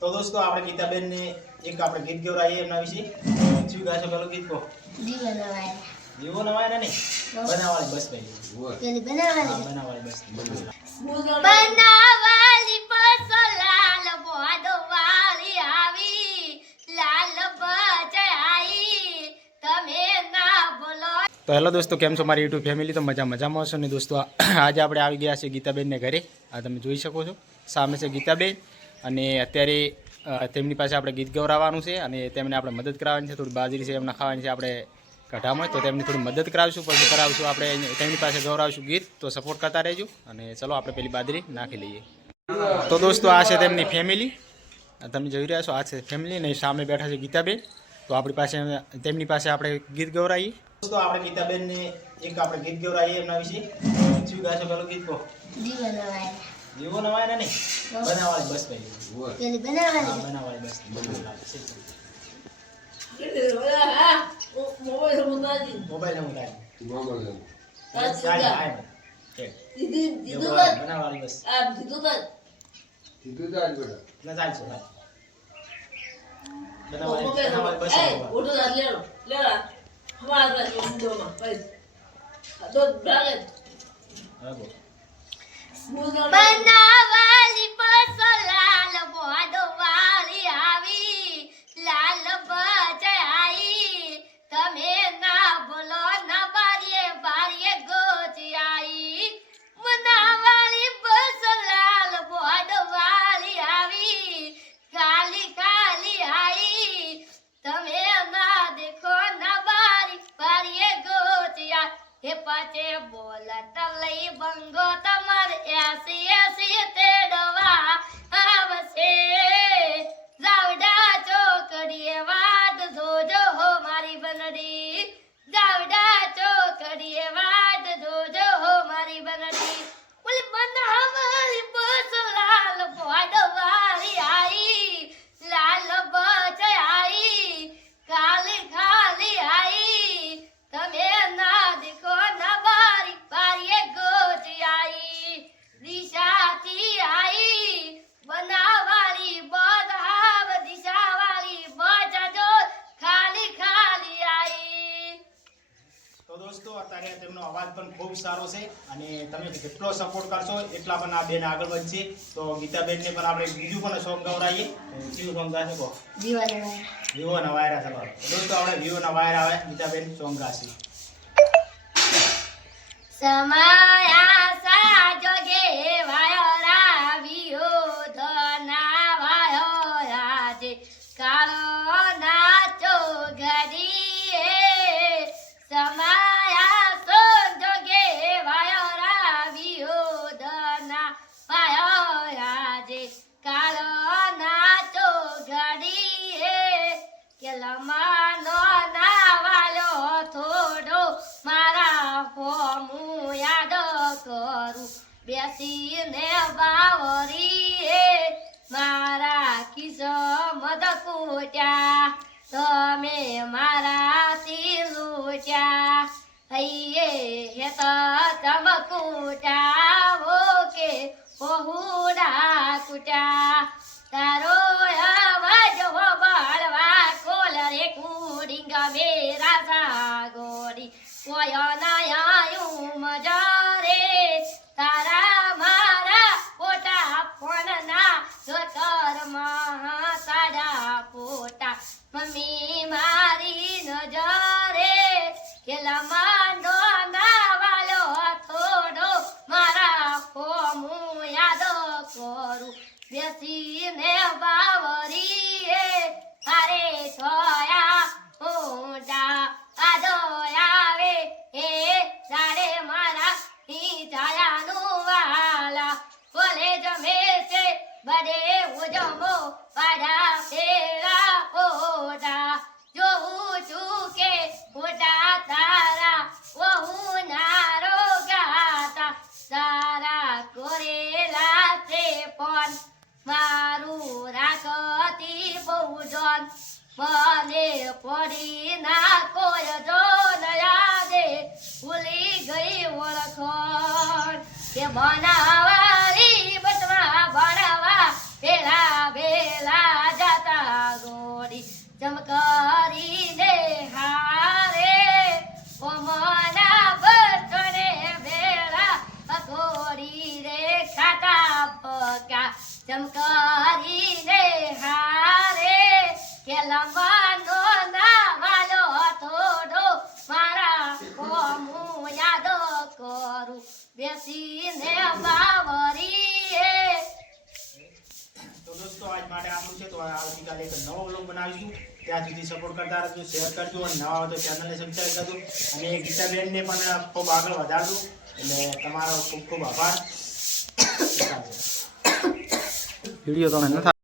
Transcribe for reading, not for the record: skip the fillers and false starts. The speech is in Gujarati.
તો દોસ્તો આપણે ગીતાબેન ને એક આપણે ગીત ગવરાઈએ એમના વિશે શું ગાશો પેલું ગીત કો જીવો નવાય ને બનાવાળી બસ ભાઈ પેલી બનાવવાની હા બનાવાળી બસ બનાવાલી બસ લાલ બોડો વાળી આવી લાલ બજાઈ તમે ના બોલો। તો હેલો દોસ્તો કેમ છો મારી યુટ્યુબ ફેમિલી તો મજામાં છો ને દોસ્તો આજે આપણે આવી ગયા છીએ ગીતાબેનને ઘરે। આ તમે જોઈ શકો છો સામે છે ગીતાબેન અને અત્યારે તેમની પાસે આપણે ગીત ગવરાવવાનું છે અને તેમને આપણે મદદ કરાવવાની છે। થોડી બાજરી છે એમને ખાવાની છે આપણે કઢામાં, તો તેમની થોડી મદદ કરાવીશું પછી કરાવશું આપણે તેમની પાસે ગવરાવશું ગીત। તો સપોર્ટ કરતા રહેજો અને ચલો આપણે પેલી બાજરી નાખી લઈએ। તો દોસ્તો આ છે તેમની ફેમિલી, તમે જોઈ રહ્યા છો આ છે ફેમિલી ને સામે બેઠા છે ગીતાબેન। તો આપણી પાસે તેમની પાસે આપણે ગીત ગવરાઈએ। દોસ્તો આપણે ગીતાબેનને એક આપણે ગીત ગવરાઈએ એમના વિશે શું ગાશો પેલું ગીત કો જીવો નવાય ને બનાવાળી બસ ભાઈ પેલી બનાવવાની હા બનાવાળી બસ મોબાઈલ ને ઉતારી બનાવાળી બસ ના ચાલશે બનાવાલી બસ લાલ બોડો વાળી આવી લાલ બજાઈ તમે ના બોલો ના બારીએ બારીએ ગોચી બનાવાલી બસ લાલ બોડો વાળી આવી કાલી કાલી આઈ તમે ના દેખો ના બારી બારીએ ગોચી હે પાછે બોલત લઈ બંગો તમારે એસી એસી તેડવા આવશે જાવડા ચોકડીએ વાત જોજો હો મારી બનડી જાવડા ચોકડીએ વાત જોજો હો મારી બનડી ઓલી બનાવાલી બસ લાલ બોડો વાળી આઈ લાલ બજાઈ કાલી ખાલી આઈ તમે ના દેખો ના બારી બારીએ ગોચી આઈ દિશાથી આઈ બનાવાળી બધાવ દિશાવાળી બજાજો ખાલી ખાલી આઈ। તો દોસ્તો અત્યારે તેમનો અવાજ પણ ખૂબ સારો છે અને તમે જેટલો સપોર્ટ કરશો એટલા પણ આ બેન આગળ વધશે। તો ગીતાબેનને પણ આપણે બીજું પણ સોંગ ગવરાઈએ। કયું સોંગ ગાશે કહો? વિવોના વાયરા ચલો દોસ્તો આપણે વિવોના વાયરા આવે ગીતાબેન સોંગ ગાશે। સમાયા સાજોગે વાયરા વિયોધના વાયરાજે કાળો નાચો ઘડીએ સમાયા સંજોગે વાયરા વિયોધના વાયરાજે કાળો નાચો ઘડીએ કે લમાનો નાવાલો થોડો મારા હોમું યાદ કરું બેસીને બાવરીએ મારા કિસ્મત કૂટ્યા તમે મારાથી લૂટ્યા હૈયે હેત ચમકૂટ્યા ઓ કે બહુડા કૂટ્યા તારો અવાજ હો બાળવા કોલ રે કુડિંગ મેરા સાગોરી કોઈ નાયાયું મજારે તારા મારા પોટા ફોનના જોતરમાં સાડા પોટા મમ્મી મારી નજરે કેલા માંડો નાવાલો થોડો મારા હોમું યાદ કરું બેસીને બાવરીએ તારે છોયા ઊંડા આદો આવે હે જાડે મારા છાયાનું વાલા કોલેજ મેસે બડે ઉજમો પાડા ફેરા ફોટા જોઉં છું કે ફોટા તારા વહુ નારો ગાતા તારા કોરેલા છે પણ મારું રાખતી બહુ જોન મને પડી ના કોઈ જો યાદે ભૂલી ગઈ ઓળખણ કે બનાવાલી બસમાં ભણવા ભેલા ભેલા ચમકારીને હારે ઓમના બટણે ભેળા પકોડી રે ખાટા પકા ચમકારીને હારે કે લંબાનો ના વાલો થોડો મારા કોમું યાદ કરું બેસીને બાવરીએ. તો દોસ્તો આજ માટે આટલું છે. તો આવતીકાલે એક નવો વ્લોગ બનાવીશું. ત્યાં સુધી સપોર્ટ કરતા રહેજો, શેર કરજો અને નવા હોય તો ચેનલને સબસ્ક્રાઈબ કરજો અને ગીતાબેનને પણ ખૂબ આગળ વધારજો. એટલે તમારો ખૂબ ખૂબ આભાર. વિડીયો તમે નથી